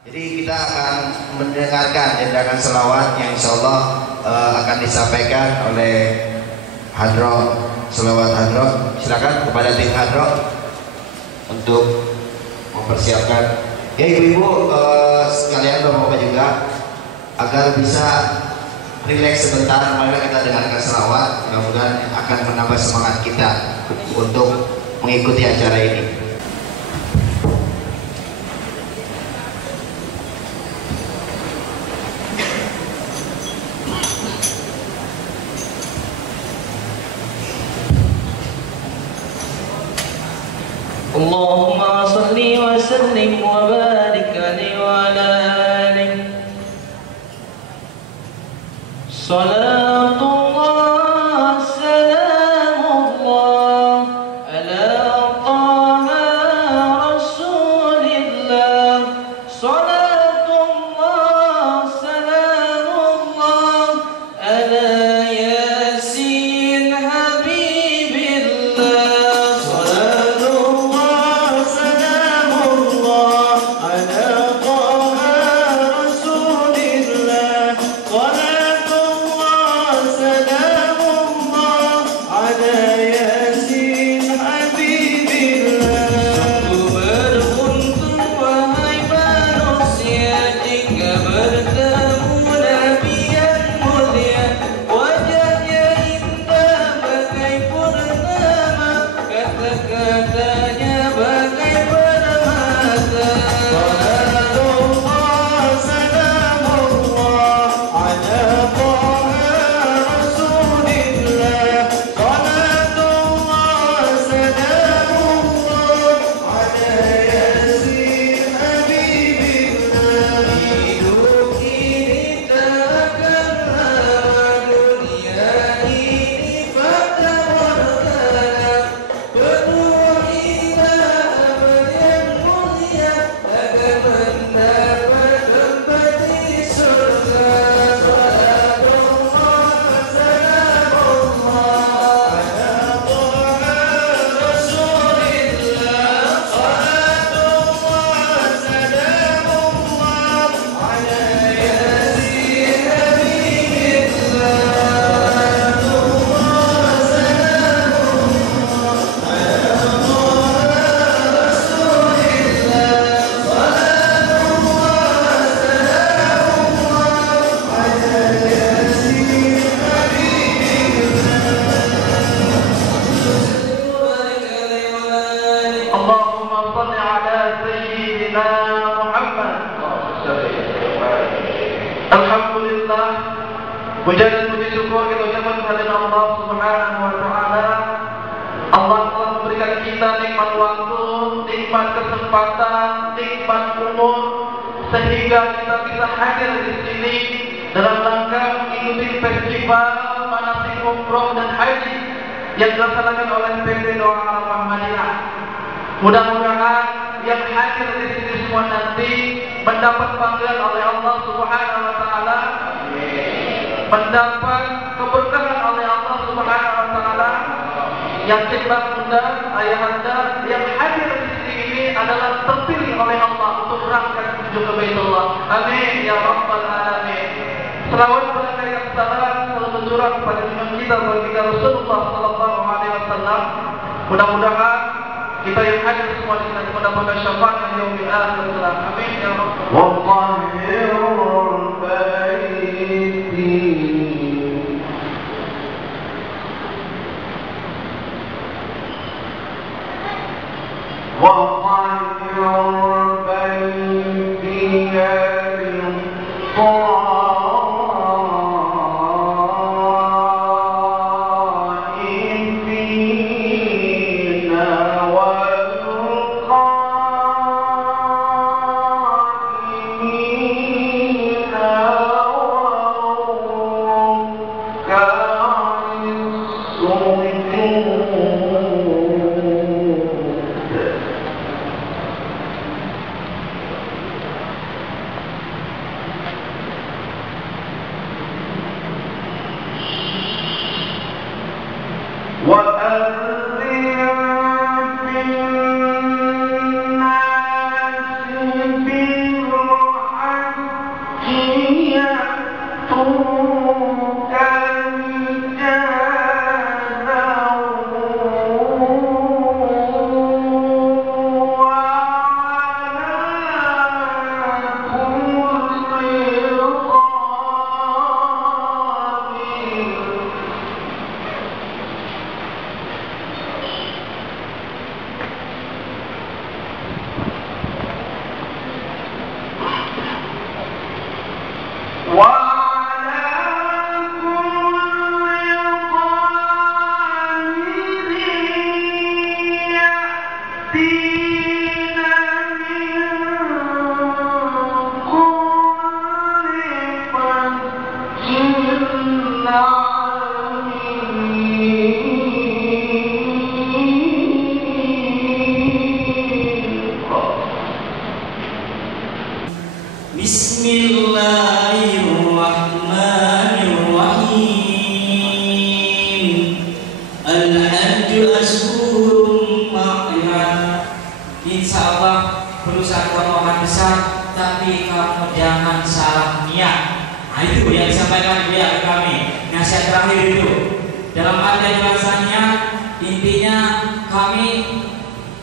Jadi kita akan mendengarkan ajakan selawat yang insya Allah akan disampaikan oleh Hadro, selawat Hadro. Silakan kepada tim Hadro untuk mempersiapkan. Ya ibu-ibu sekalian, bapak-bapak juga, agar bisa rileks sebentar, mari kita dengarkan selawat. Mudah-mudahan akan menambah semangat kita untuk mengikuti acara ini. Allahumma salli wa sallim wa barik alaihi wa ala alihi. Salatullah salamullah ala taha rasulillah. Salatullah salamullah ala yasin habibillah. Alhamdulillah, puja dan puji syukur kita ucapkan kepada Allah Subhanahu wa taala. Allah telah memberikan kita nikmat waktu, nikmat kesempatan, nikmat umur, sehingga kita bisa hadir di sini dalam rangka mengikuti festival manasik umroh dan haji yang dilaksanakan oleh PT Doa Arafah Madinah. Mudah-mudahan yang hadir di sini semua nanti mendapat panggilan oleh Allah Subhanahu wa taala, mendapat keberkahan oleh Allah Subhanahu wa taala. Yang kita undang ayahanda yang hadir di sini ini adalah terpilih oleh Allah untuk berangkat menuju ke Baitullah. Amin ya rabbal alamin. Selawat berkah yang salam selalu mencurah kepada imam kita baginda Rasulullah sallallahu alaihi wasallam. Mudah-mudahan kita yang hadir semua di sini mendapatkan syafaat yang yaumil akhir. Amin ya Bismillahirrahmanirrahim. Al-hajju ashhurun ma'lumat. Insyaallah berusaha omongan besar, tapi kamu jangan salah niat. Nah, itu yang disampaikan ke kami. Nasihat terakhir itu dalam arti bahasanya, intinya kami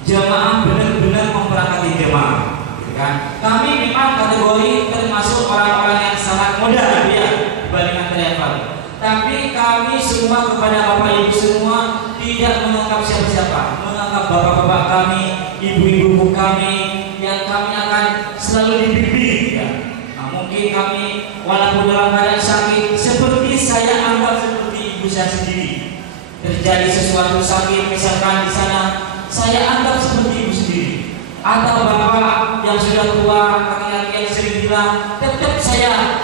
jemaah benar-benar memberangkati jemaah. Kan? Kami memang kategori termasuk orang-orang yang sangat muda ya dibandingkan telepon. Tapi kami semua kepada bapak ibu semua tidak menganggap siapa-siapa, menganggap bapak-bapak kami, ibu-ibu kami yang kami akan selalu dibimbing. Ya. Nah, mungkin kami walaupun dalam keadaan sakit, seperti saya anggap seperti ibu saya sendiri. Terjadi sesuatu sakit misalkan di sana, saya anggap seperti ibu sendiri. Atau bapak yang sudah tua, laki-laki yang sering bilang, tetap saya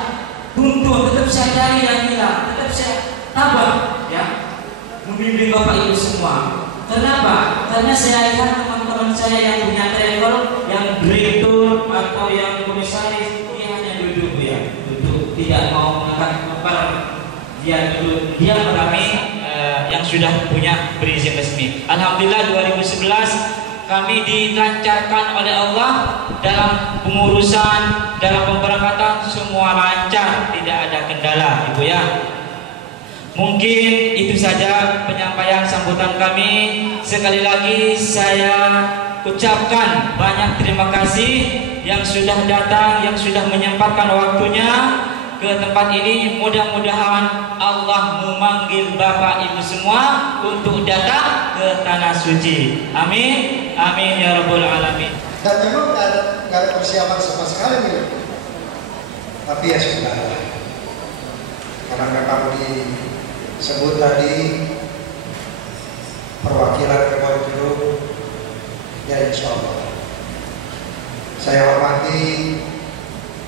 tuntut, tetap saya cari yang hilang, tetap saya tabah, ya, membimbing bapak ibu semua. Kenapa? Karena saya lihat teman-teman saya yang punya travel, yang direktur atau yang komisaris, dia hanya duduk ya, duduk, tidak mau mengangkat kepala, dia duduk, dia mengalami yang sudah punya berizin resmi. Alhamdulillah 2011 kami dilancarkan oleh Allah dalam pengurusan, dalam pemberangkatan semua lancar, tidak ada kendala, Ibu ya. Mungkin itu saja penyampaian sambutan kami. Sekali lagi saya ucapkan banyak terima kasih yang sudah datang, yang sudah menyempatkan waktunya ke tempat ini. Mudah-mudahan Allah memanggil Bapak Ibu semua untuk datang ke tanah suci. Amin. Amin ya rabbal alamin. Dan memang nggak ada persiapan sama sekali nih. Tapi ya sudah lah. Karena memang disebut tadi perwakilan Kebon Jeruk, ya insya Allah. Saya hormati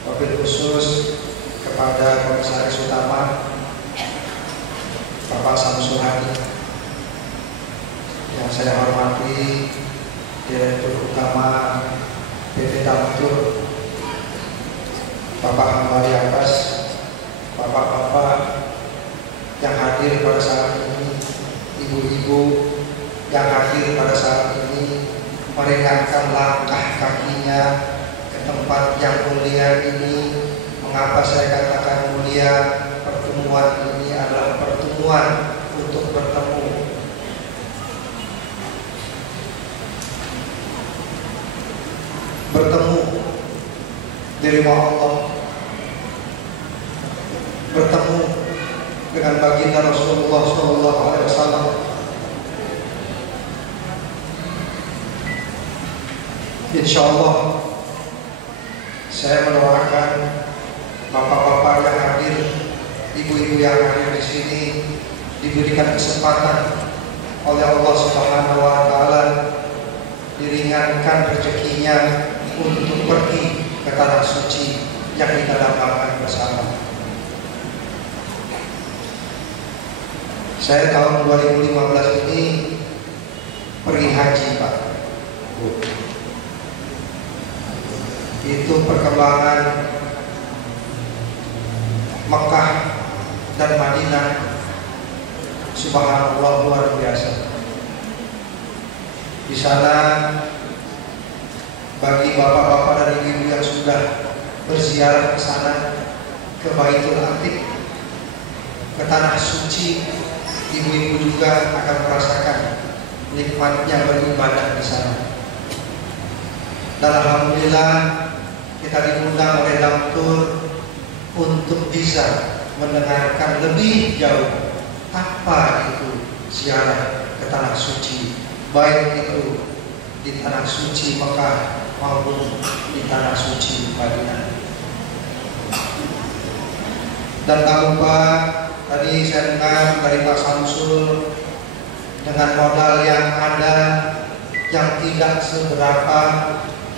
wabil khusus kepada Komisaris Utama Bapak Samsul Hadi, yang saya hormati Direktur Utama PT Damtur Bapak Hambali Abbas, bapak-bapak yang hadir pada saat ini, ibu-ibu yang hadir pada saat ini, meringankan langkah kakinya ke tempat yang mulia ini. Mengapa saya katakan mulia? Pertemuan ini adalah pertemuan untuk bertemu. Bertemu di rumah Allah, bertemu dengan baginda Rasulullah SAW. Insya Allah saya mendoakan bapak-bapak yang hadir, ibu-ibu yang hadir di sini diberikan kesempatan oleh Allah Subhanahu wa Ta'ala, diringankan rezekinya untuk pergi ke tanah suci yang kita dapatkan bersama. Saya tahun 2015 ini pergi haji, Pak. Itu perkembangan Mekah dan Madinah, subhanallah, luar biasa. Di sana bagi bapak-bapak dan ibu yang sudah berziarah ke sana, ke Baitul Atiq, ke tanah suci, ibu-ibu juga akan merasakan nikmatnya beribadah di sana. Dan alhamdulillah kita diundang oleh Damtur untuk bisa mendengarkan lebih jauh apa itu ziarah ke tanah suci, baik itu di tanah suci Mekah maupun di tanah suci Madinah. Dan tak lupa tadi saya dengar dari Pak Samsul, dengan modal yang ada, yang tidak seberapa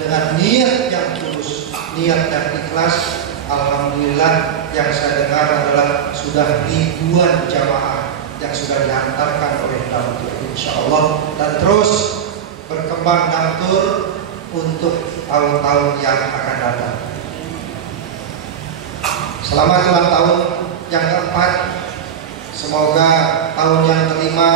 dengan niat yang tulus, niat yang ikhlas. Alhamdulillah yang saya dengar adalah sudah ribuan jamaah yang sudah dihantarkan oleh Damtur, insya Allah, dan terus berkembang Damtur untuk tahun-tahun yang akan datang. Selamat ulang tahun yang keempat. Semoga tahun yang kelima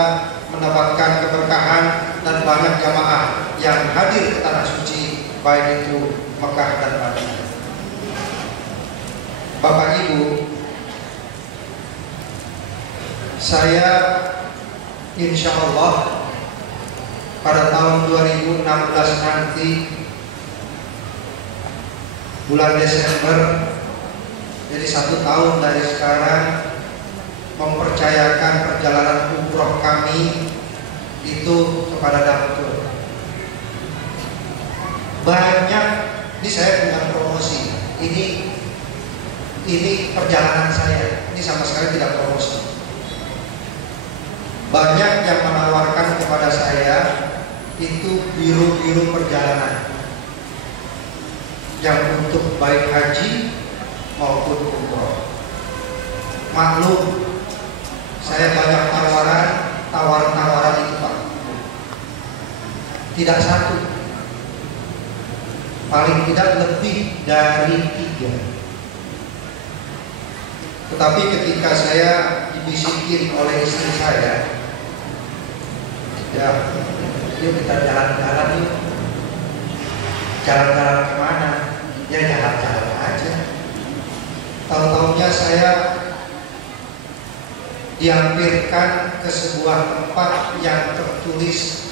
mendapatkan keberkahan dan banyak jamaah yang hadir ke tanah suci, baik itu Mekah dan Madinah. Bapak Ibu, saya insya Allah pada tahun 2016 nanti bulan Desember, jadi 1 tahun dari sekarang, mempercayakan perjalanan umroh kami itu kepada Damtur. Banyak, ini saya bukan promosi, ini perjalanan saya, ini sama sekali tidak promosi. Banyak yang menawarkan kepada saya itu biro-biro perjalanan yang untuk baik haji maupun umroh. Maklum, saya banyak tawaran itu Pak. Tidak satu, paling tidak lebih dari 3. Tetapi ketika saya dibisikin oleh istri saya, ya, yuk kita jalan-jalan yuk. Jalan-jalan kemana? Ya jalan-jalan aja. Tahu-tahunya saya dihampirkan ke sebuah tempat yang tertulis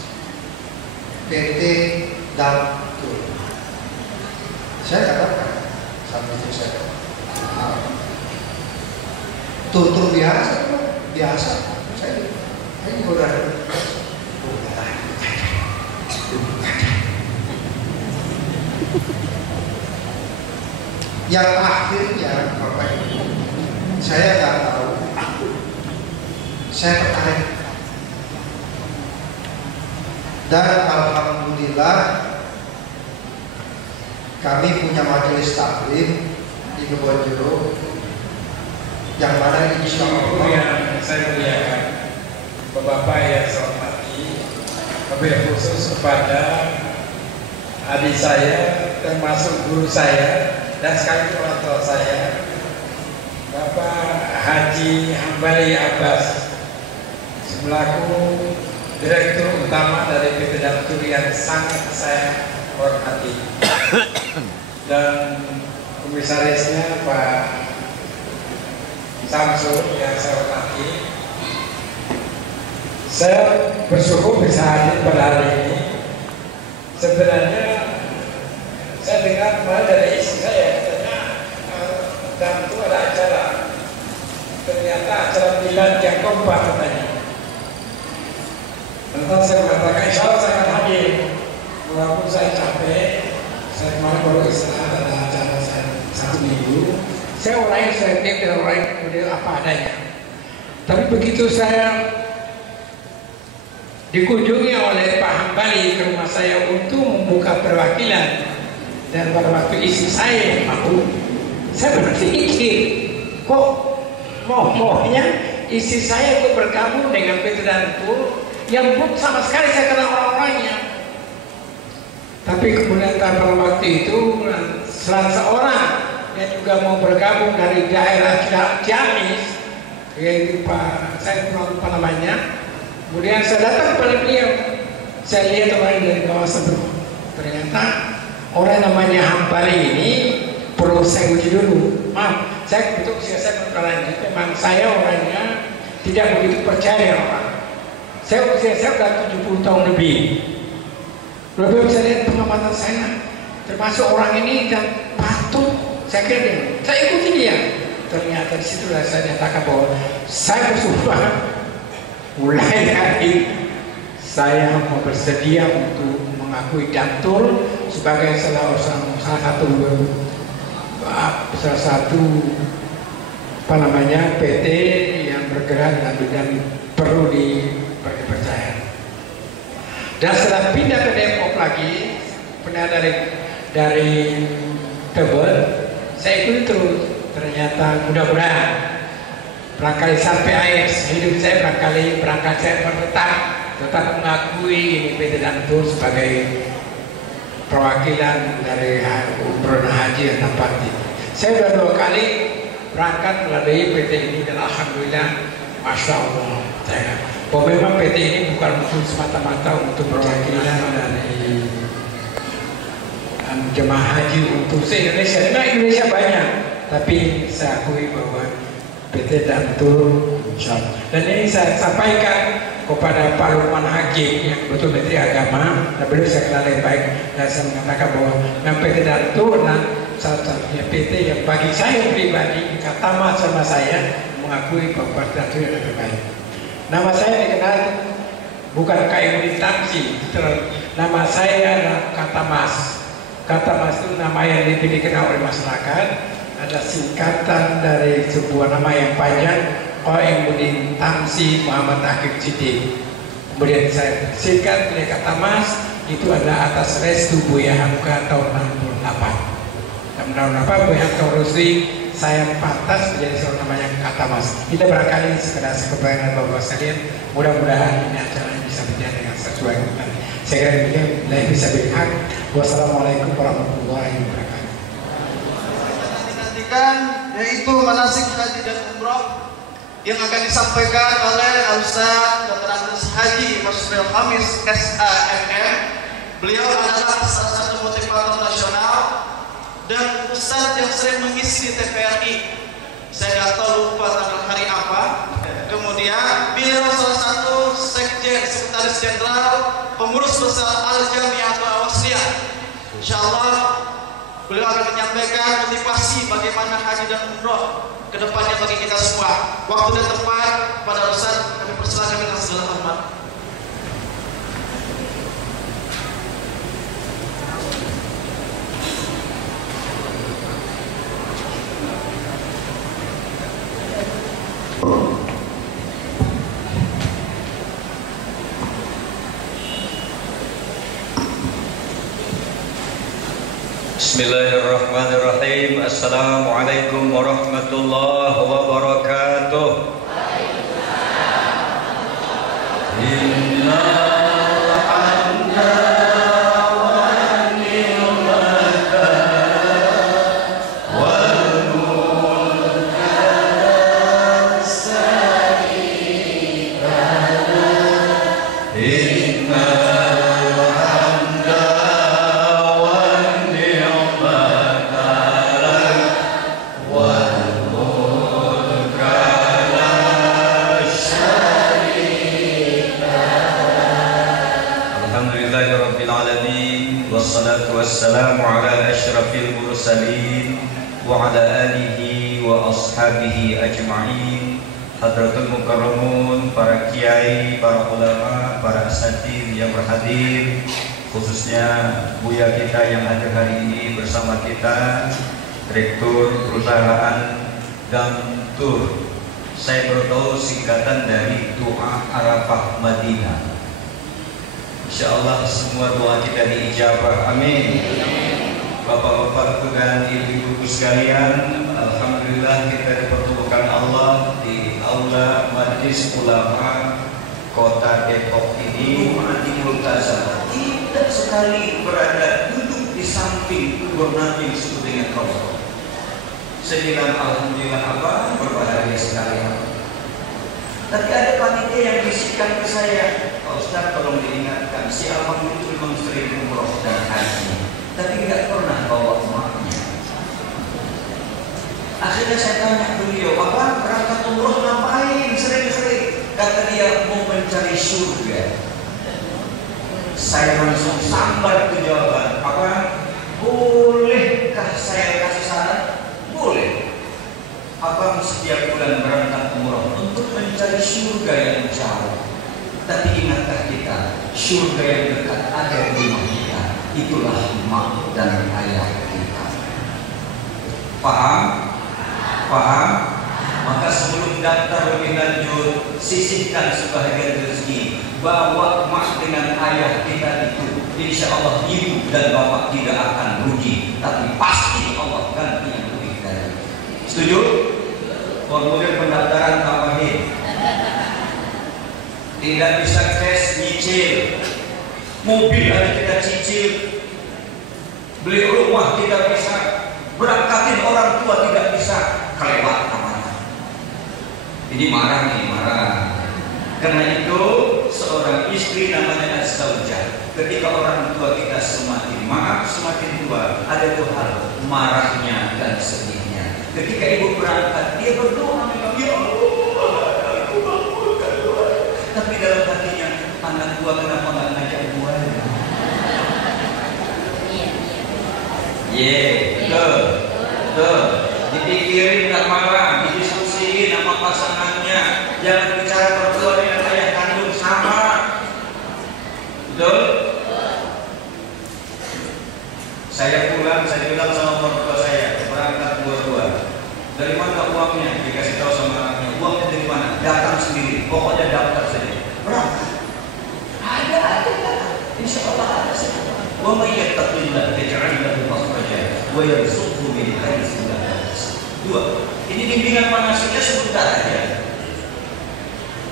PT Damtur. Saya katakan sama istri saya, tur biasa. Saya udah yang akhirnya Bapak Ibu, saya nggak tahu, saya tertarik, dan alhamdulillah kami punya majelis taklim di Kebonjeruk, yang mana insya Allah yang saya muliakan, Bapak yang saya hormati, wabil khusus kepada adik saya, termasuk guru saya dan sekaligus orang tua saya, Bapak Haji Hambali Abbas, selaku Direktur Utama dari PT Damtur yang sangat saya hormati, dan komisarisnya Pak Samsul yang saya hormati. Saya bersyukur bisa hadir pada hari ini. Sebenarnya saya dengar kemarin dari istri saya, katanya dan itu ada acara, ternyata acara Milan yang keempat katanya. Tentang saya mengatakan insya Allah saya akan hadir, walaupun saya capek. Saya kemarin baru istirahat, ada acara saya 1 minggu. Saya orangnya sensitif dan orang model apa adanya. Tapi begitu saya dikunjungi oleh Pak Hambali ke rumah saya untuk membuka perwakilan, dan pada waktu istri saya mau, saya berpikir kok maunya istri saya itu bergabung dengan PT Damtur yang belum sama sekali saya kenal orang-orangnya. Tapi kemudian pada waktu itu salah seorang yang juga mau bergabung dari daerah Ciamis, yaitu Pak, saya lupa namanya. Kemudian saya datang kepada beliau, saya lihat orang dari kawasan itu, ternyata orang namanya Hambali ini perlu saya uji dulu. Maaf, saya betul saya berlanjut. Memang saya orangnya tidak begitu percaya orang. Saya usia saya sudah 70 tahun lebih bisa lihat pengamatan saya, termasuk orang ini dan patut saya kira dia. Saya ikuti dia. Ternyata disitulah saya nyatakan bahwa saya bersumpah mulai hari saya mau bersedia untuk mengakui Damtur sebagai salah satu PT yang bergerak dengan bidang perlu dipercaya. Dan setelah pindah ke Depok lagi, pindah dari Tebet, saya ikuti terus. Ternyata mudah-mudahan barangkali sampai akhir hidup saya, barangkali saya tetap mengakui ini PT Dantur sebagai perwakilan dari umroh dan haji dan tempat ini. Saya sudah 2 kali berangkat melalui PT ini dan alhamdulillah, masya Allah. Bahwa memang PT ini bukan untuk semata-mata untuk perwakilan dari jemaah haji untuk se-Indonesia. Memang Indonesia banyak, tapi saya akui bahwa PT Dantur dan ini saya sampaikan kepada Pak Lukman Hakim yang betul Menteri Agama, dan beliau saya kenal yang baik, dan saya mengatakan bahwa PT Dantur adalah salah satunya PT yang bagi saya pribadi kata sama saya mengakui bahwa PT Dantur yang lebih baik. Nama saya dikenal bukan Kaimuddin Tamsi, nama saya adalah Kata Mas. Kata Mas itu nama yang lebih dikenal oleh masyarakat, adalah singkatan dari sebuah nama yang panjang, Kaimuddin Tamsi Muhammad Akib Siddiq. Kemudian saya singkat oleh Kata Mas, itu adalah atas restu Buya Hamka tahun 68. Tahun 68 Buya Hamka Rusli, saya pantas menjadi seorang nama yang Kata Mas. Kita barangkali sekedar sekebayangan Bapak sekalian, mudah-mudahan ini acaranya bisa berjalan dengan sesuai dengan saya kira demikian. Lain bisa berhak. Wassalamualaikum warahmatullahi wabarakatuh. Dinantikan yaitu manasik haji dan umroh yang akan disampaikan oleh Ustaz Dr. Andes Haji Masril Khamis SAMM. Beliau adalah salah satu motivator nasional dan Ustaz yang sering mengisi di TVRI. Saya nggak tahu lupa tanggal hari apa. Kemudian beliau salah satu sekretaris jenderal pengurus besar Al-Jamiatul Awasliyah. Insyaallah beliau akan menyampaikan motivasi bagaimana haji dan umroh ke depannya bagi kita semua. Waktu dan tempat pada Ustaz kami persilakan dengan segala hormat. Bismillahirrahmanirrahim. Assalamualaikum warahmatullahi wabarakatuh. Innal hamda wan ni'mata wal mulka sa'idana innal hamda wassalamu ala asyrafil mursalin wa ala alihi wa ashabihi ajma'in. Hadratul mukarramun, para kiai, para ulama, para asatidz yang berhadir, khususnya Buya kita yang hadir hari ini bersama kita, Direktur Perusahaan Dantur. Saya baru tahu singkatan dari Doa Arafah Madinah. Insyaallah semua doa kita diijabah. Amin. Bapak-bapak dan ibu-ibu sekalian, alhamdulillah kita dipertemukan Allah di aula Majelis Ulama Kota Depok ini. Di Multazam tidak sekali berada duduk di samping kubur Nabi disebut dengan Rasul. Saya bilang alhamdulillah apa berbahagia sekali. Tapi ada panitia yang bisikan ke saya, Pak Ustaz tolong diingatkan, si Alman itu memang sering umroh dan haji, tapi nggak pernah bawa emaknya. Akhirnya saya tanya beliau, apa berangkat umroh ngapain sering-sering? Kata dia mau mencari surga. Saya langsung sambar ke jawaban, apa bolehkah saya kasih saran? Boleh. Abang setiap bulan berangkat umroh untuk mencari surga yang jauh. Tapi ingatkah kita, surga yang dekat ada di rumah kita. Itulah mak dan ayah kita. Paham? Paham? Maka sebelum daftar lebih lanjut, sisihkan sebahagian rezeki bahwa emak dengan ayah kita itu insya Allah ibu dan bapak tidak akan rugi, tapi pasti Allah ganti yang lebih dari. Setuju? Formulir pendaftaran tambahin. Tidak bisa cash, nyicil. Mobil harus kita cicil. Beli rumah tidak bisa. Berangkatin orang tua tidak bisa. Kelewat amanah. Jadi marah nih, marah. Karena itu seorang istri namanya az-zaujah. Ketika orang tua kita semakin maaf, semakin tua, ada dua hal, marahnya dan sedihnya. Ketika ibu berangkat, dia berdoa, ya Allah, aku bangunkan doa. Tapi dalam hatinya, anak gua kenapa nggak ngajak gua? Betul. Dipikirin nggak marah, didiskusiin sama pasangannya. Jangan bicara berdua dengan ayah kandung sama. Betul? Saya pulang, saya bilang sama mertua saya, berangkat dua-dua. Dari mana uangnya? Dikasih tahu sama anaknya. Uangnya dari mana? Datang sendiri. Pokoknya daftar saja. Berangkat. Ada. Insya Allah ada saja. Wa may yattaqillah yaj'al lahu makhraja wa yarzuqhu min haitsu la yahtasib. Dua. Ini bimbingan manasiknya sebentar aja.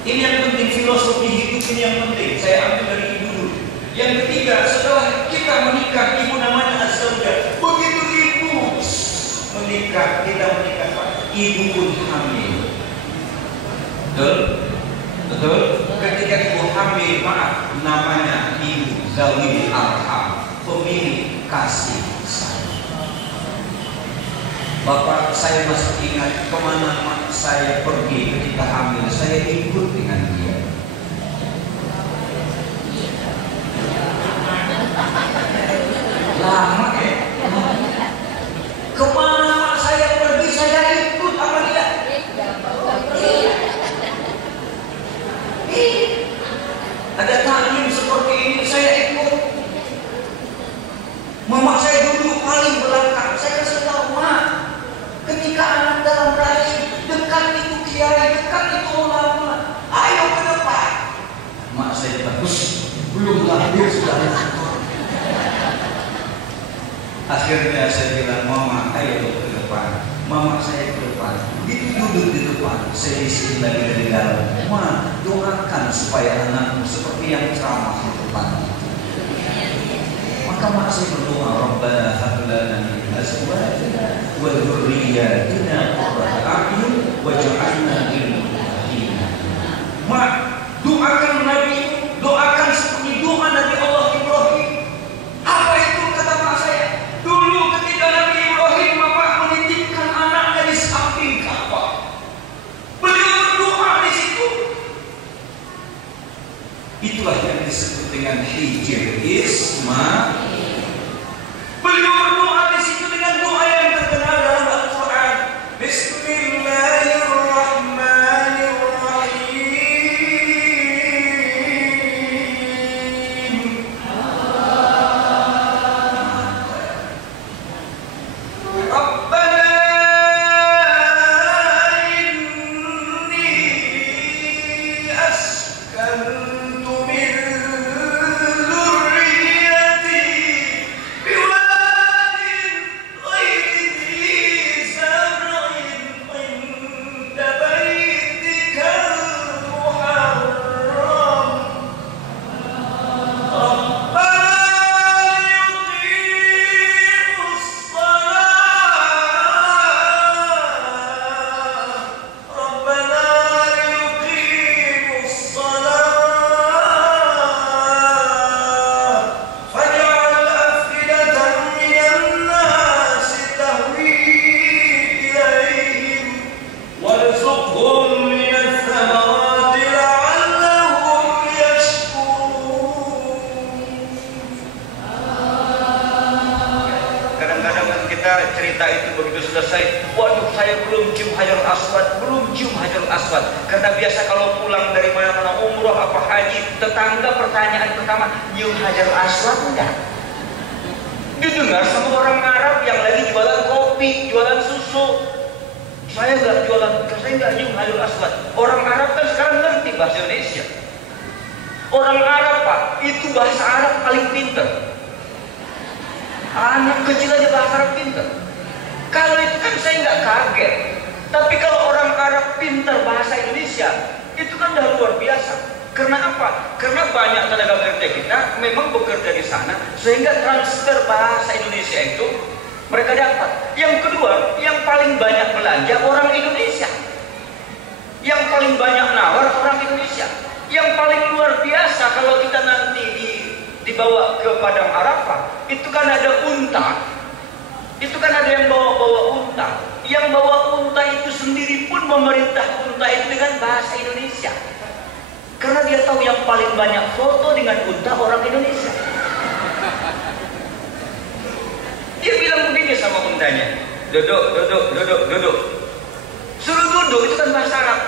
Ini yang penting, filosofi hidup ini yang penting. Saya ambil dari ibu dulu. Yang ketiga, setelah kita menikah, ibu namanya az-zaujah. Begitu ibu menikah, kita menikah, ibu pun hamil. Betul? Ketika ibu hamil, maaf, namanya ibu zawil arham, pemilik kasih sayang. Bapak saya masih ingat kemana mak saya pergi ketika hamil, saya ikut dengan dia. Lama ya? Kemana mak saya pergi, saya ikut sama dia. Ada taklim seperti ini, saya ikut. Mama saya dulu paling belakang, saya kasih tahu, mak, ketika anak dalam rahim, dekat itu kiai, dekat itu ulama, ayo ke depan. Mak saya bagus, belum lahir sudah lahir. Akhirnya saya bilang, mama ayo ke depan. Mama saya ke depan, duduk di depan, saya isi lagi dari dalam. Ma, doakan supaya anakmu seperti yang ceramah di depan. Maka mak saya berdoa, Rabbana hab lana min azwajina wa dzurriyyatina qurrata a'yun waj'alna lil muttaqina. Mak, doakan Nabi, doakan seperti doa Nabi Allah Ibrahim. Apa itu kata mak saya? Dulu ketika Nabi Ibrahim bapak menitipkan anaknya di samping Ka'bah, beliau berdoa di situ. Itulah yang disebut dengan hijr Ismail. Beliau berdoa di situ dengan doa yang terkenal dalam Al-Quran. Bismillahirrahmanirrahim. Rabbana inni askantu min dhurriyyati biwadin ghairi dhi zar'in 'inda baitikal muharram. Rabbana yuqimus salah. Rabbana yuqimus salah. Faj'al afidatan minan nasi tahwi ilaihim warzuqhum minas thamarati la'allahum yashkurun. Kadang-kadang kan kita cerita itu begitu selesai, waduh saya belum cium hajar aswad, karena biasa kalau pulang dari mana-mana umroh apa haji, tetangga pertanyaan pertama, nyium hajar aswad enggak? Didengar sama orang Arab yang lagi jualan kopi, jualan susu. Saya nggak nyium hajar aswad. Orang Arab kan sekarang ngerti bahasa Indonesia. Orang Arab Pak, itu bahasa Arab paling pinter. Anak kecil aja bahasa Arab pinter. Kalau itu kan saya nggak kaget. Tapi kalau orang Arab pinter bahasa Indonesia, itu kan udah luar biasa. Karena apa? Karena banyak tenaga kerja kita memang bekerja di sana, sehingga transfer bahasa Indonesia itu mereka dapat. Yang kedua, yang paling banyak belanja orang Indonesia. Yang paling banyak nawar orang Indonesia. Yang paling luar biasa kalau kita nanti dibawa ke Padang Arafah, itu kan ada unta. Itu kan ada yang bawa unta. Yang bawa unta itu sendiri pun memerintah unta itu dengan bahasa Indonesia. Karena dia tahu yang paling banyak foto dengan unta orang Indonesia. Dia bilang begini sama untanya, duduk, duduk, duduk, duduk. Suruh duduk, itu kan bahasa Arab.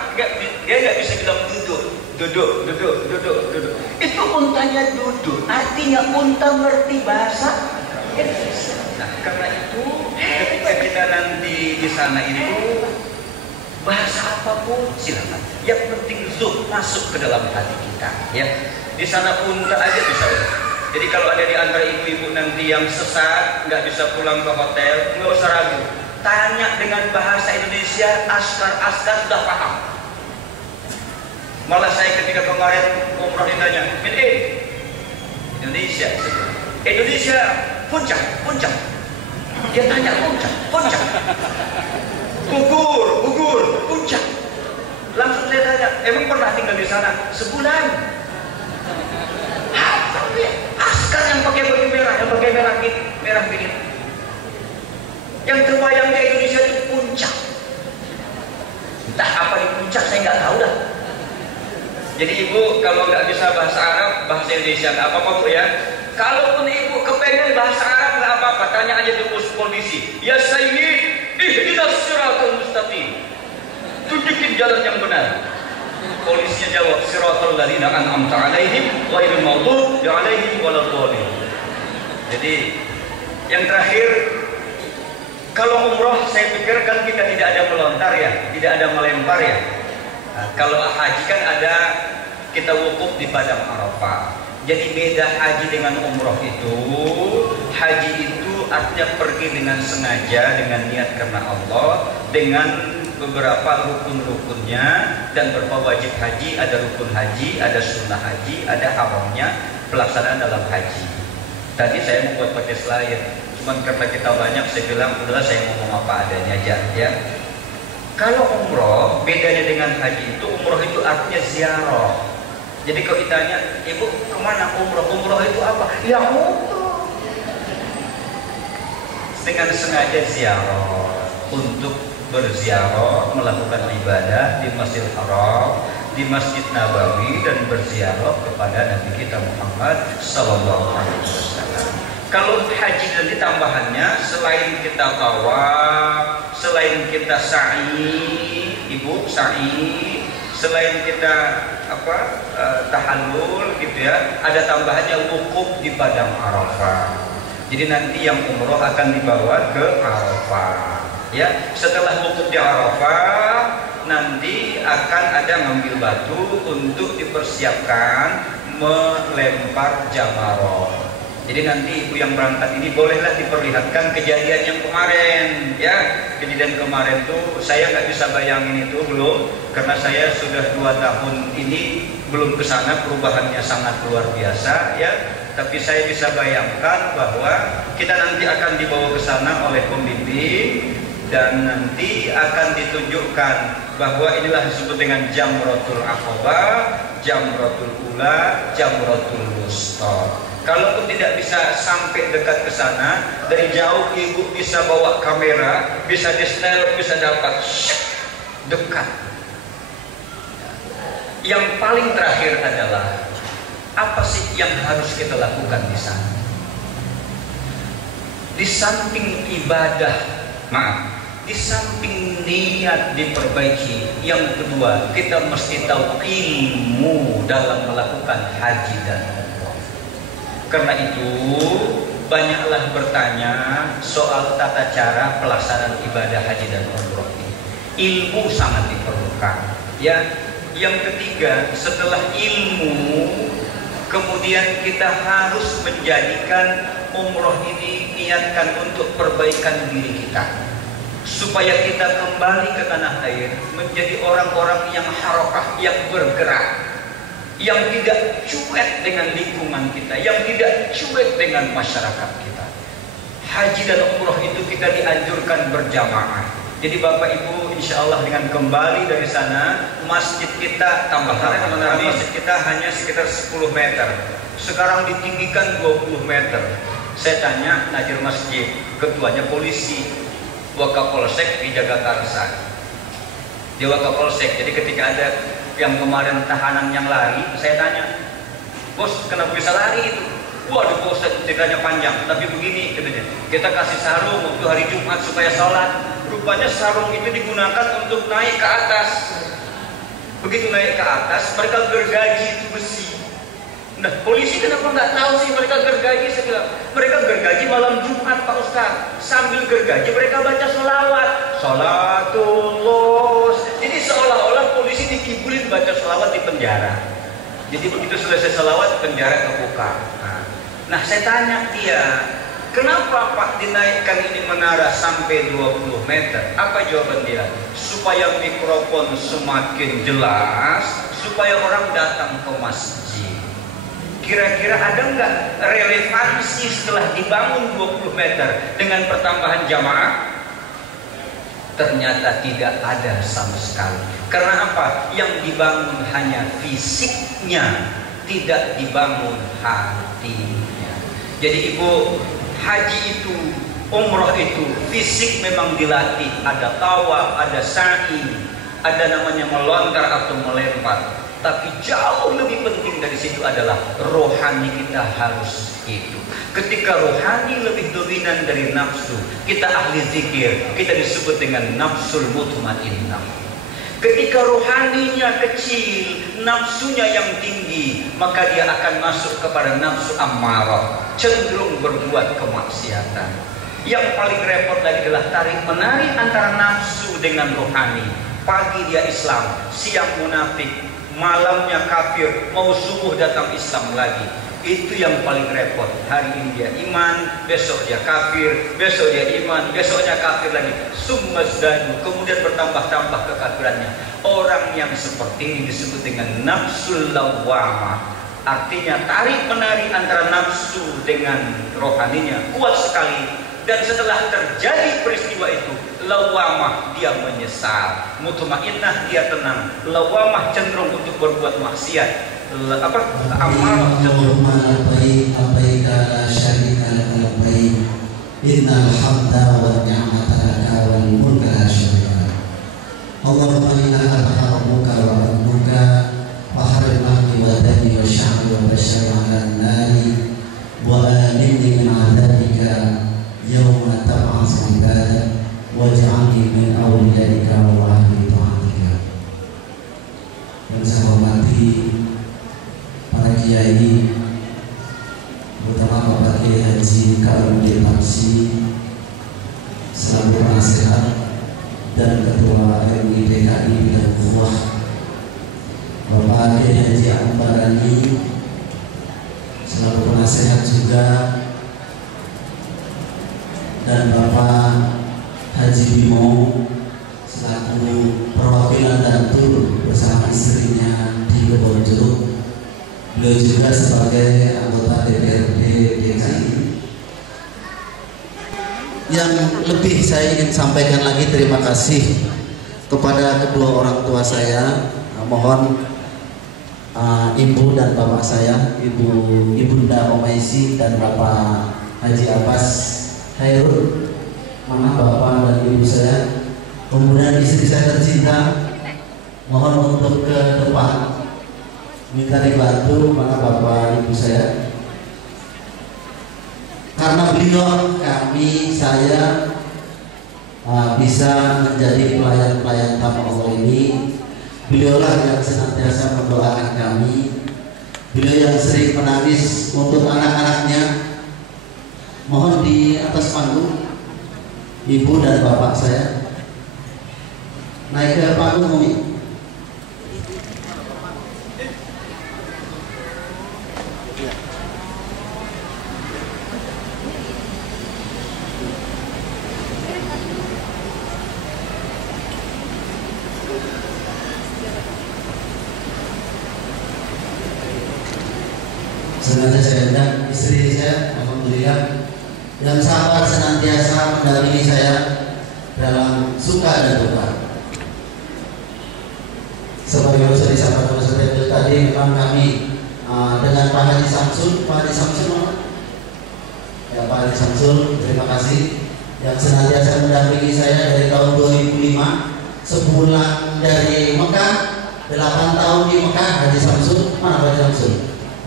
Dia nggak bisa bilang duduk. Duduk, duduk, duduk, duduk. Itu untanya duduk. Artinya unta ngerti bahasa Indonesia. Nah, karena itu ketika kita nanti di sana itu bahasa apapun silakan. Yang penting zuhud masuk ke dalam hati kita. Ya, di sana unta aja bisa. Jadi kalau ada di antara ibu-ibu nanti yang sesat, nggak bisa pulang ke hotel, nggak usah ragu. Tanya dengan bahasa Indonesia, askar sudah paham. Malah saya ketika kemarin umroh ditanya, Indonesia, Indonesia, puncak. Dia tanya puncak. Gugur, puncak. Langsung saya tanya, emang pernah tinggal di sana? Sebulan. Askar yang pakai baju merah, yang pakai merah gini. Yang terbayang di Indonesia itu puncak. Entah apa di puncak saya nggak tahu dah. Jadi ibu kalau nggak bisa bahasa Arab, bahasa Indonesia nggak apa-apa Bu ya. Kalaupun ibu kepengen bahasa Arab nggak apa-apa, tanya aja ke polisi. Ya Sayyid, ihdinas siratal mustaqim. Tunjukin jalan yang benar. Polisinya jawab, siratal ladzina an'amta 'alaihim ghairil maghdubi 'alaihim waladdallin. Jadi yang terakhir, kalau umroh saya pikir kan kita tidak ada melontar ya, tidak ada melempar ya. Nah, kalau haji kan ada kita wukuf di Padang Arafah. Jadi beda haji dengan umroh itu. Haji itu artinya pergi dengan sengaja, dengan niat karena Allah, dengan beberapa rukun-rukunnya dan beberapa wajib haji. Ada rukun haji, ada sunnah haji, ada haramnya pelaksanaan dalam haji. Tadi saya membuat pakai slide, cuman karena kita banyak saya bilang udahlah saya ngomong apa adanya aja ya. Kalau umroh bedanya dengan haji itu, umroh itu artinya ziarah. Jadi kalau ditanya, ibu kemana umroh? Umroh itu apa? Ya umroh. Dengan sengaja ziarah untuk berziarah, melakukan ibadah di Masjidil Haram, di Masjid Nabawi dan berziarah kepada Nabi kita Muhammad Sallallahu Alaihi Wasallam. Kalau haji nanti tambahannya selain kita tawaf, selain kita sa'i, ibu sa'i, selain kita tahallul gitu ya, ada tambahannya wukuf di Padang Arafah. Jadi nanti yang umroh akan dibawa ke Arafah. Ya, setelah wukuf di Arafah nanti akan ada ngambil batu untuk dipersiapkan melempar jamarot. Jadi nanti ibu yang berangkat ini bolehlah diperlihatkan kejadian yang kemarin ya. Kejadian kemarin tuh saya nggak bisa bayangin itu belum, karena saya sudah 2 tahun ini belum ke sana, perubahannya sangat luar biasa ya. Tapi saya bisa bayangkan bahwa kita nanti akan dibawa ke sana oleh pembimbing dan nanti akan ditunjukkan bahwa inilah disebut dengan Jamratul Aqabah, Jamratul Ula, Jamratul Wusta. Kalaupun tidak bisa sampai dekat ke sana, dari jauh ibu bisa bawa kamera, bisa di-snap, bisa dapat dekat. Yang paling terakhir adalah apa sih yang harus kita lakukan di sana? Di samping ibadah, di samping niat diperbaiki, yang kedua kita mesti tahu ilmu dalam melakukan haji dan umroh. Karena itu banyaklah bertanya soal tata cara pelaksanaan ibadah haji dan umroh ini. Ilmu sangat diperlukan. Ya, yang ketiga setelah ilmu Kemudian kita harus menjadikan umroh ini niatkan untuk perbaikan diri kita, supaya kita kembali ke tanah air menjadi orang-orang yang harokah, yang bergerak, yang tidak cuek dengan lingkungan kita, yang tidak cuek dengan masyarakat kita. Haji dan umroh itu kita dianjurkan berjamaah. Jadi Bapak Ibu insya Allah dengan kembali dari sana, masjid kita tambah menara masjid kita hanya sekitar 10 meter. Sekarang ditinggikan 20 meter. Saya tanya Najir Masjid, ketuanya polisi, Wakapolsek di Jagakarsa. Di Wakapolsek. Jadi ketika ada yang kemarin tahanan yang lari, saya tanya, bos kenapa bisa lari itu? Waduh bos, ceritanya panjang, tapi begini katanya, kita kasih sarung waktu hari Jumat supaya sholat. Rupanya sarung itu digunakan untuk naik ke atas. Begitu naik ke atas, mereka gergaji itu besi. Nah, polisi kenapa nggak tahu sih mereka gergaji? Saya bilang, mereka gergaji malam Jumat Pak Ustaz. Sambil gergaji mereka baca sholawat. Sholatullah. Jadi seolah-olah polisi dikibulin baca sholawat di penjara. Jadi begitu selesai sholawat, penjara kebuka. Nah, saya tanya dia, kenapa Pak dinaikkan ini menara sampai 20 meter? Apa jawaban dia? Supaya mikrofon semakin jelas, supaya orang datang ke masjid. Kira-kira ada nggak relevansi setelah dibangun 20 meter dengan pertambahan jamaah? Ternyata tidak ada sama sekali. Karena apa? Yang dibangun hanya fisiknya, tidak dibangun hatinya. Jadi Ibu, haji itu, umroh itu, fisik memang dilatih. Ada tawaf, ada sa'i, ada namanya melontar atau melempar. Tapi jauh lebih penting dari situ adalah rohani kita harus itu. Ketika rohani lebih dominan dari nafsu, kita ahli zikir, kita disebut dengan nafsul mutmainnah. Ketika rohaninya kecil, nafsunya yang tinggi, maka dia akan masuk kepada nafsu ammarah, cenderung berbuat kemaksiatan. Yang paling repot lagi adalah tarik menarik antara nafsu dengan rohani. Pagi dia Islam, siang munafik, malamnya kafir, mau subuh datang Islam lagi. Itu yang paling repot. Hari ini dia iman, besok dia kafir, besok dia iman, besoknya kafir lagi. Summazdadu, kemudian bertambah-tambah kekafirannya. Orang yang seperti ini disebut dengan nafsul lawwamah. Artinya tarik menarik antara nafsu dengan rohaninya kuat sekali. Dan setelah terjadi peristiwa itu, lawwamah dia menyesal, mutmainnah dia tenang, lawwamah cenderung untuk berbuat maksiat. Amarah cenderung. Innal hamda wa ni'mata laka wal mulka la syarika lak. Allahumma inna harhamuka wa rabbuka wa harimani wa dani wa sya'ri wa basyari ala nari wa aminni min adabika yawma tab'atsu ibadak waj'alni min awliyaika wa ahli ta'atika. Yang saya hormati para kiai, terutama Bapak Kiai Haji Karudin Tamsi selaku penasehat dan Ketua MUI DKI bidang ukhuwah, Bapak Kiai Haji Ambarani selaku penasehat juga, dan Bapak Haji Bimo selaku perwakilan dan tur bersama istrinya di Kebonjeruk. Beliau juga sebagai anggota DPRD DKI. Yang lebih saya ingin sampaikan lagi terima kasih kepada kedua orang tua saya. Mohon ibu dan bapak saya, ibunda Omaisi dan bapak Haji Abbas Hairul, mana bapak dan ibu saya. Kemudian istri saya tercinta, mohon untuk ke depan minta dibantu, mana bapak ibu saya. Karena beliau saya bisa menjadi pelayan-pelayan tamu Allah ini. Beliaulah yang senantiasa mendoakan kami. Beliau yang sering menangis untuk anak-anaknya. Mohon di atas panggung ibu dan bapak saya naik ke panggung Umi. istri saya, alhamdulillah, yang sabar senantiasa mendampingi saya dalam suka dan duka. Sebagai usaha disampaikan Ustaz tadi, memang kami dengan Pak Haji Samsul, ya Pak Haji Samsul, terima kasih yang senantiasa mendampingi saya dari tahun 2005, sebulan dari Mekah, 8 tahun di Mekah. Haji Samsul, mana Pak Haji Samsul?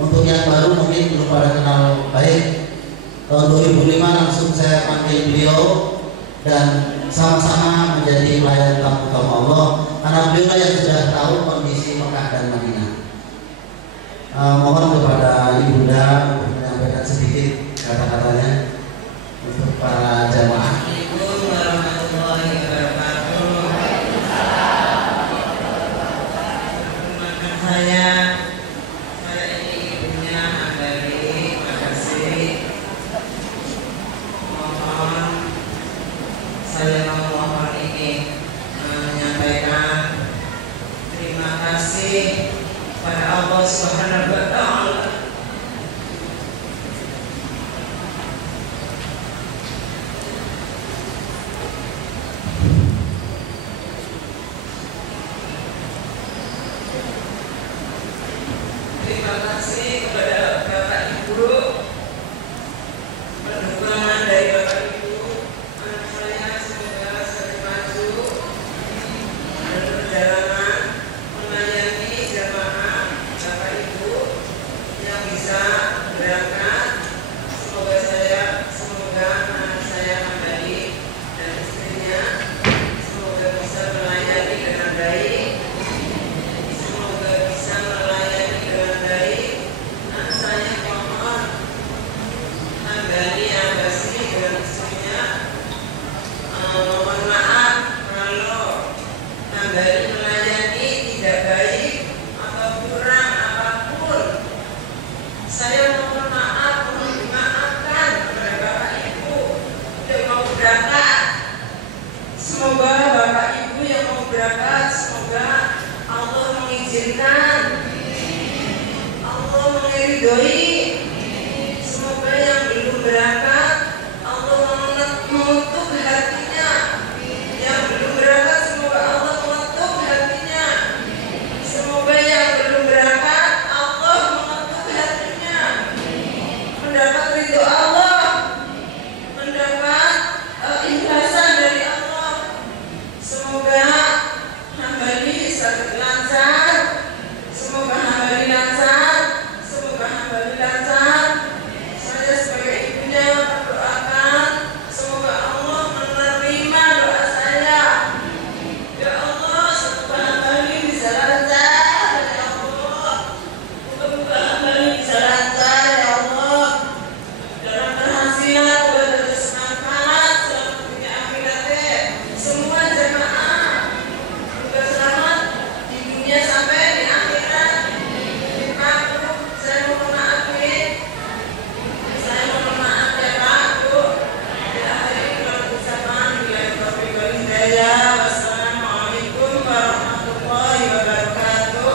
Untuk yang baru mungkin belum pada kenal baik. Tahun 2005 langsung saya panggil beliau dan sama-sama menjadi pelayan tamu-tamu Allah, karena beliau yang sudah tahu kondisi Mekah dan Madinah. Mohon kepada Ibunda untuk menyampaikan sedikit kata-katanya untuk para jamaah. Assalamualaikum warahmatullahi wabarakatuh. Perkenalkan saya ini ibunya Andari. Terima kasih. Mohon saya mohon ini menyampaikan terima kasih pada Allah Subhanahu wa Ta'ala. Terima kasih kepada Bapak Ibu, pendukungan dari Bapak Ibu. Anak saya semoga semakin maju dan perjalanan melayani jamaah Bapak Ibu yang bisa berangkat. Semoga anak saya kembali dan istrinya semoga bisa melayani dengan baik. Semoga bisa melayani dengan baik. Anak saya mohon Andani Abasi dengan istrinya, mohon maaf kalau Andani melayani tidak baik atau kurang apapun. Saya mohon maaf, mohon dimaafkan kepada Bapak Ibu yang mau berangkat. Semoga Bapak Ibu yang mau berangkat, semoga Allah mengizinkan, Allah meridhoi. Semoga yang belum berangkat Allah menutup hatinya. Yang belum berangkat semoga Allah menutup hatinya. Semoga yang belum berangkat Allah menutup hatinya, mendapat ridho Allah, mendapat ikhlasan dari Allah. Semoga Hambali sakit lancar. Semoga Hambali lancar. Semoga Hambali lancar. Saya sebagai ibunya berdoakan semoga Allah menerima doa saya. Ya Allah, semoga Hambali bisa lancar. Ya Allah, semoga Hambali bisa lancar. Ya Allah, dalam berhasilan buat semangat selamat dunia akhiratnya. Semua jemaah juga selamat di dunia sampai di akhirat. Saya mohon maaf nih. Saya mohon maaf ya Pak Bu. Di akhir ini kalau bersama bila taufiq wal hidayah. Wassalamualaikum warahmatullahi wabarakatuh.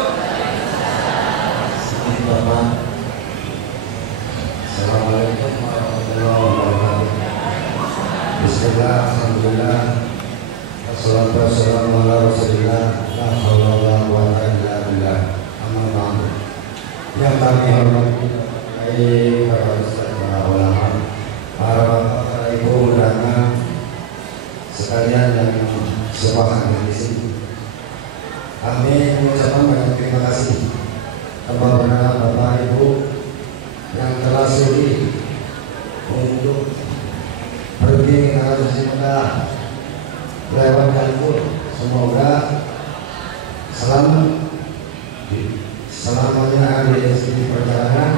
Bapak. Assalamualaikum warahmatullahi wabarakatuh. Bismillah, alhamdulillah, wassalatu wassalamu ala rasulillah, la haula wa la quwwata illa billah. Amma ba'du. Yang kami hormati para ustaz, para ulama, para bapak, para ibu undangan sekalian yang semuanya di sini. Kami mengucapkan banyak terima kasih kepada bapak ibu yang telah sudi untuk pergi ke tanah suci Mekah lewat jalur. Semoga selamanya ada di sini perjalanan,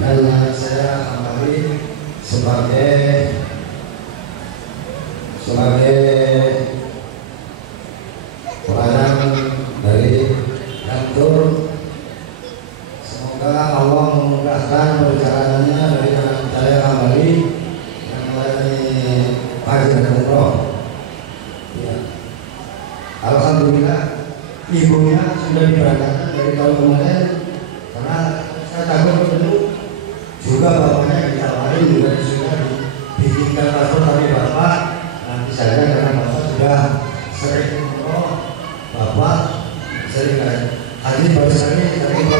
dan saya kembali sebagai pelayan dari kantor. Semoga Allah memudahkan perjalanannya dari anak saya kembali yang melayani haji dan umroh. Ya. Alhamdulillah ibunya sudah diberangkatkan dari tahun kemarin, karena saya takut dulu juga bapaknya paspor tapi Bapak nanti saja karena Bapak sudah sering Bapak sering hadir bersama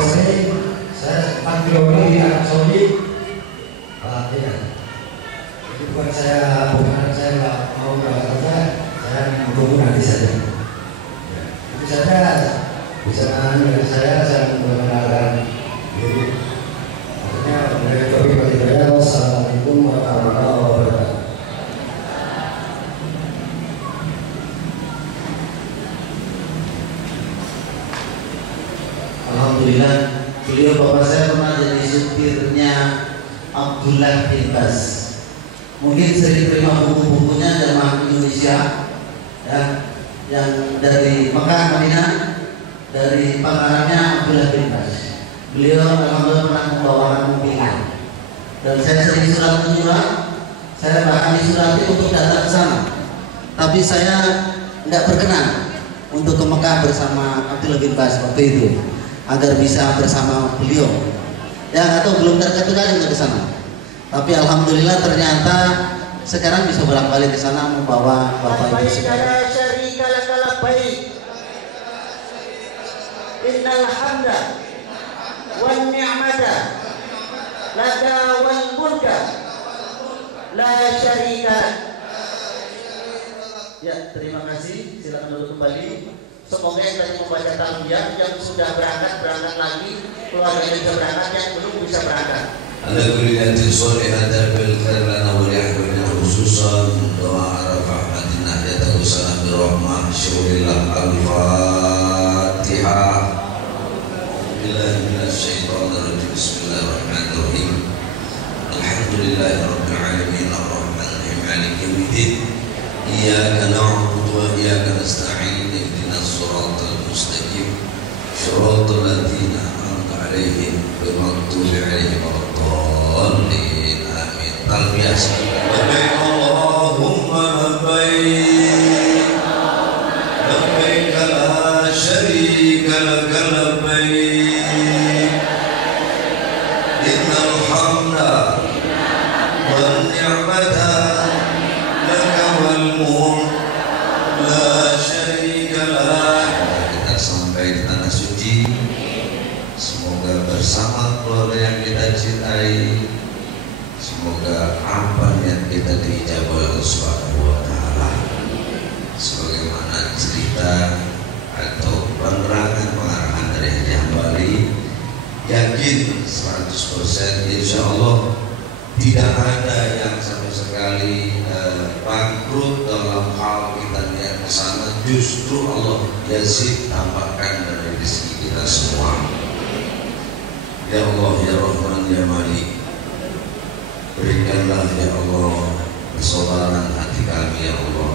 sering saya sempat di Arab Saudi ya. Itu bukan saya nggak mau berangkat saja, saya menunggu nanti saja ya. Itu saja bisa dari saya mengenalkan diri. Assalamualaikum warahmatullahi wabarakatuh. Alhamdulillah, beliau bapak saya pernah jadi supirnya Abdullah bin Bas. Mungkin sering terima buku-bukunya jamaah Indonesia ya, yang dari Mekah, Madinah, dari pengarangnya Abdullah bin Bas. Beliau alhamdulillah pernah membawakan mobilnya. Dan saya sering surat menyurat, saya bahkan disurati untuk datang ke sana. Tapi saya tidak berkenan untuk ke Mekah bersama Abdullah bin Bas waktu itu, agar bisa bersama beliau. Ya nggak tahu, belum terketuk ke sana. Tapi alhamdulillah ternyata sekarang bisa bolak-balik ke sana membawa bapak ibu sekalian. Innal hamda wan ni'mata laka wal mulka la syarika. Ya, terima kasih. Silakan duduk kembali. Semoga yang tadi membaca talbiyah yang sudah berangkat lagi, keluarga yang bisa berangkat, yang belum bisa berangkat. Ala kulli niyatin sholihatin bil khair lana wa li ahbabina khususan doa arafah madinah ya tausana bi rahmah syurillah al-fatihah. Billahi minasyaitonir rajim. Bismillahirrahmanirrahim. Alhamdulillahirabbil alamin arrahmanir rahim maliki yaumiddin. Iyyaka na'budu wa iyyaka nasta'in. Ihdinas siratal mustaqim. Shiratal ladzina an'amta 'alaihim ghairil maghdubi 'alaihim waladdallin. Amin. Talbiyah. Labbaik Allahumma labbaik. Labbaik la syarika laka labbaik. Innal hamda wan ni'mata laka wal mulk la syarika lak. Kita sampai di tanah suci. Semoga bersama keluarga yang kita cintai, semoga apa yang kita diijabah oleh Allah Subhanahu wa taala. Sebagaimana cerita atau penerangan pengarahan dari Haji Hambali, yakin 100% insya Allah tidak ada yang sama sekali bangkrut dalam hal kita niat ke sana. Justru Allah yazid tambahkan dari rezeki kita semua. Ya Allah, ya Rahman, ya Malik, berikanlah ya Allah kesabaran hati kami ya Allah.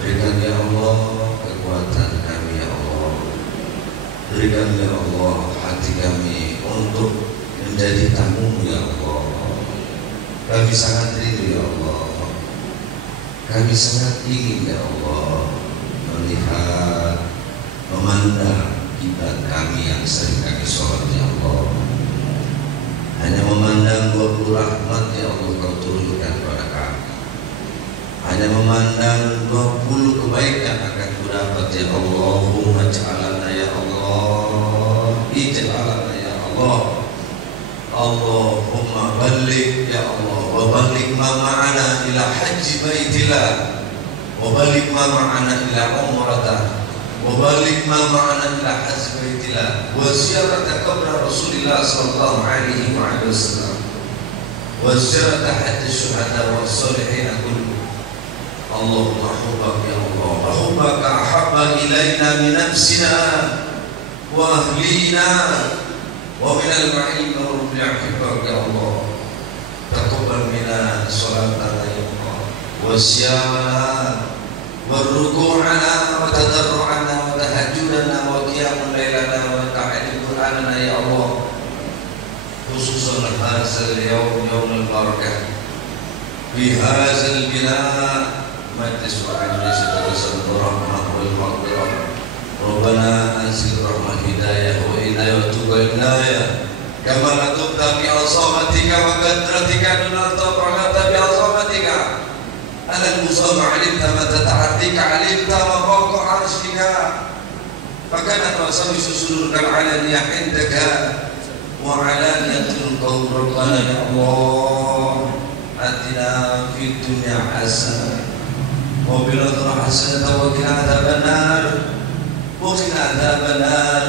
Berikan ya Allah kekuatan kami ya Allah. Berikan ya Allah hati kami untuk menjadi tamu ya Allah. Kami sangat rindu ya Allah. Kami sangat ingin ya Allah melihat, memandang kiblat kami yang sering kami sholat ya Allah. Hanya memandang 20 rahmat ya Allah kau turunkan kepada kami. Hanya memandang 20 kebaikan akan ku dapat ya Allahumma ja'alana ya Allah. Ij'alana ya Allah. Allahumma balik ya Allah. Wa balik ma ma'ana ila haji baitillah. Wa balik ma ma'ana ila umratah. Wa balik ma ma'ana ila haji baitillah. Wa ziyarata qabr Rasulillah sallallahu alaihi wasallam. Wa ziyarata haji syuhada wa salihin kullu. Allahumma hubbak ya Allah. Wa hubbaka ahabba ilaina min nafsina wa ahlina wa min al-ma'in wa rabbil ahibbak ya Allah. Taqabbal minna salatana ya Allah wa siyamana wa ruku'ana wa tadarru'ana wa tahajjudana wa qiyamul lailana wa ta'addud qur'anana ya Allah. Khususan hadzal yawm yawmul barakah fi hadzal bina' majlis wa ajlis tadassul rahmah wal maghfirah. Rabbana anzil rahmah hidayah wa inayah wa tubal inayah kama la tubta bi asamatika wa qadratika dunal taqala bi asamatika يوصل علمت متى تعديك علمت وفوق عرشك فكانت وسوي سرورك العلانية عندك وعلانية القول ربنا يا الله آتنا في الدنيا حسنة وفي الآخرة حسنة وقنا عذاب النار وقنا عذاب النار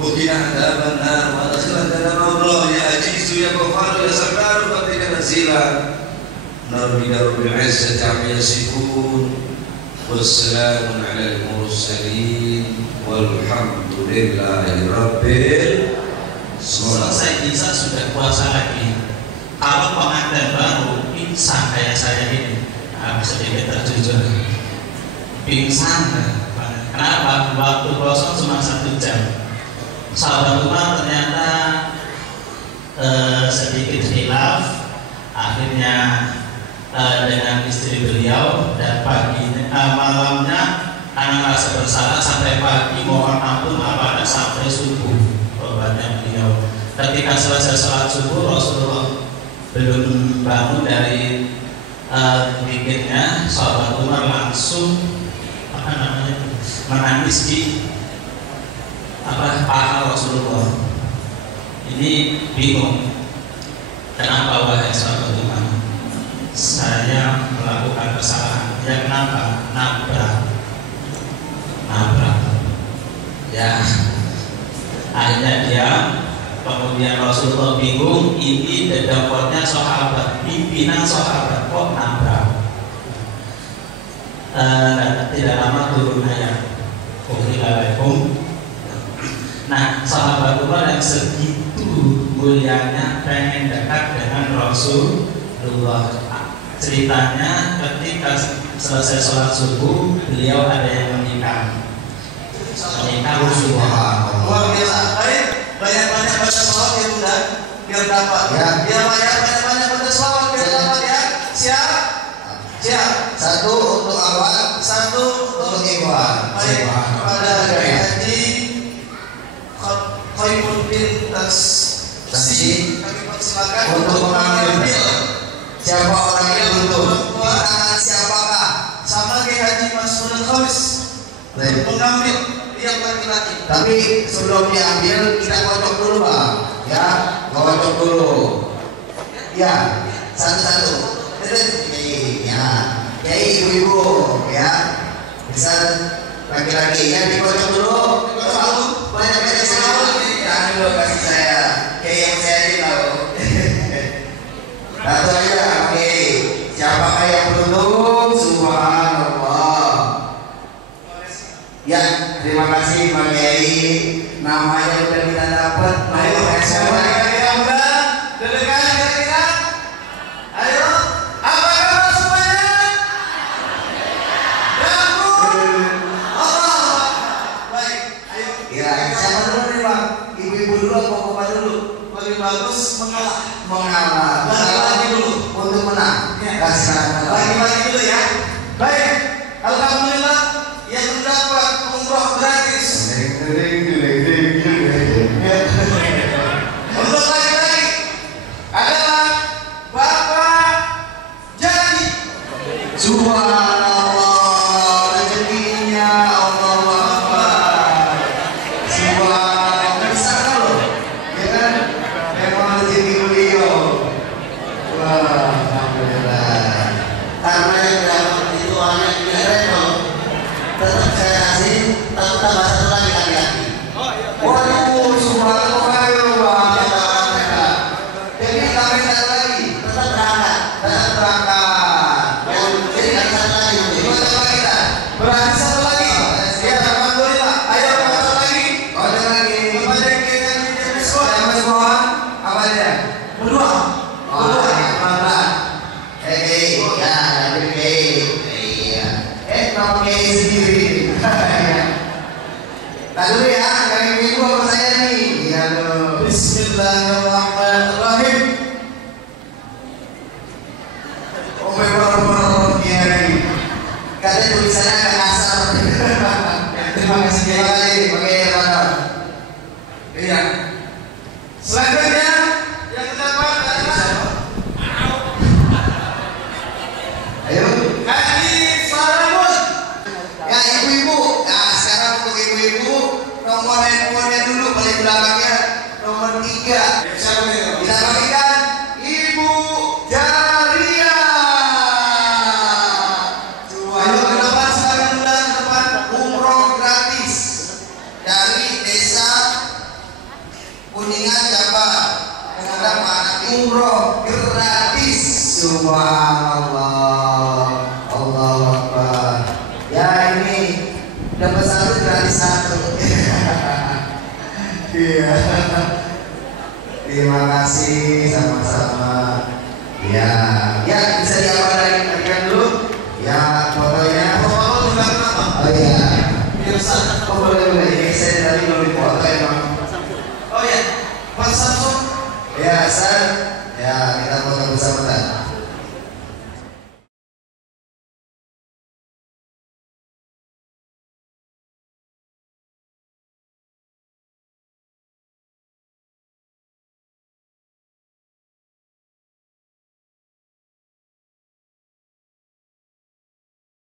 وقنا عذاب النار وادخلنا جنة الله يا عزيز يا غفار يا ستار فضلك نزيلا نرجو رب العزة عما يصفون والسلام على المرسلين والحمد لله رب العالمين. Selesai bisa sudah puasa lagi. Kalau pengantin baru pingsan kayak saya ini, sedikit terjujur, pingsan. Kenapa? Waktu kosong cuma 1 jam. Sahabat Umar ternyata sedikit khilaf, akhirnya dengan istri beliau dan malamnya karena merasa bersalah sampai pagi mohon ampun pada sampai subuh obatnya beliau. Ketika selesai sholat subuh Rasulullah belum bangun dari zikirnya, sahabat Umar langsung menangis di paha Rasulullah. Ini bingung, kenapa wahai sahabat Umar? Saya melakukan kesalahan. Ya kenapa? Nabrak. Ya, akhirnya dia. Kemudian Rasulullah bingung, ini dedekotnya sahabat, pimpinan sahabat kok nabrak. Tidak lama turun ayat Ukhilalakum. Nah, sahabat Umar yang segitu mulianya pengen dekat dengan Rasulullah. Ceritanya ketika selesai sholat subuh, beliau ada yang menikah Rasulullah. Luar biasa. Baik, banyak-banyak baca salawat ya Bunda, biar dapat. Ya. Biar banyak-banyak baca salawat biar dapat ya. Siap? Siap. 1 untuk awal, 1 untuk ikhwan. Baik, kepada Haji Khairuddin Taksi, kami persilakan untuk mengambil siapa orang yang butuh tangan siapakah sama kayak Haji Masrul Khamis mengambil yang laki-laki. Tapi sebelum diambil kita kocok dulu Pak, ya kocok dulu ya, satu-satu ya, kayak ibu-ibu ya, bisa laki-laki ya, dikocok dulu banyak-banyak selalu jangan dulu kasih saya kayak yang saya ini tahu. Satu aja, oke. Siapakah yang beruntung? Subhanallah. Ya, terima kasih Pak Kiai. Namanya udah kita dapat. Ayo, siapa yang udah dedekan kira-kira? Ayo, apa kabar semuanya? Allah. Baik, ayo. Ya, siapa dulu nih Pak? Ibu-ibu dulu atau bapak dulu? Paling bagus mengalah. Laki-laki dulu untuk menang. Laki-laki dulu ya. Baik, alhamdulillah yang mendapat umroh gratis. Untuk laki-laki adalah Bapak Jadi. Subhanallah, rezekinya Allah Akbar. Subhanallah, besar loh, ya kan? Memang rezeki beliau. Wah, alhamdulillah. Karena yang dapat itu hanya Reno, tetap saya kasih tambah 1 lagi laki-laki. Waduh, subhanallah, jadi kami 1 lagi, tetap berangkat. Jadi kan 1 lagi, Berarti 1 lagi. Ya, alhamdulillah. Ayo 1 lagi. Kocok lagi. Kepada kita Yang semua apa aja? berdua. Nama Kiai sendiri. Nah dulu ya, yang ibu apa saya nih? Ya lo. Bismillahirrahmanirrahim. Omong Kiai. Katanya tulisannya agak kasar. Terima kasih Kiai. Pakai apa? Iya. Selanjutnya yang terdapat adalah Ayo. Haji Terima kasih sama-sama. Ya, ya bisa diamankan dulu. Ya, fotonya. Oh iya. Oh boleh. Saya tadi belum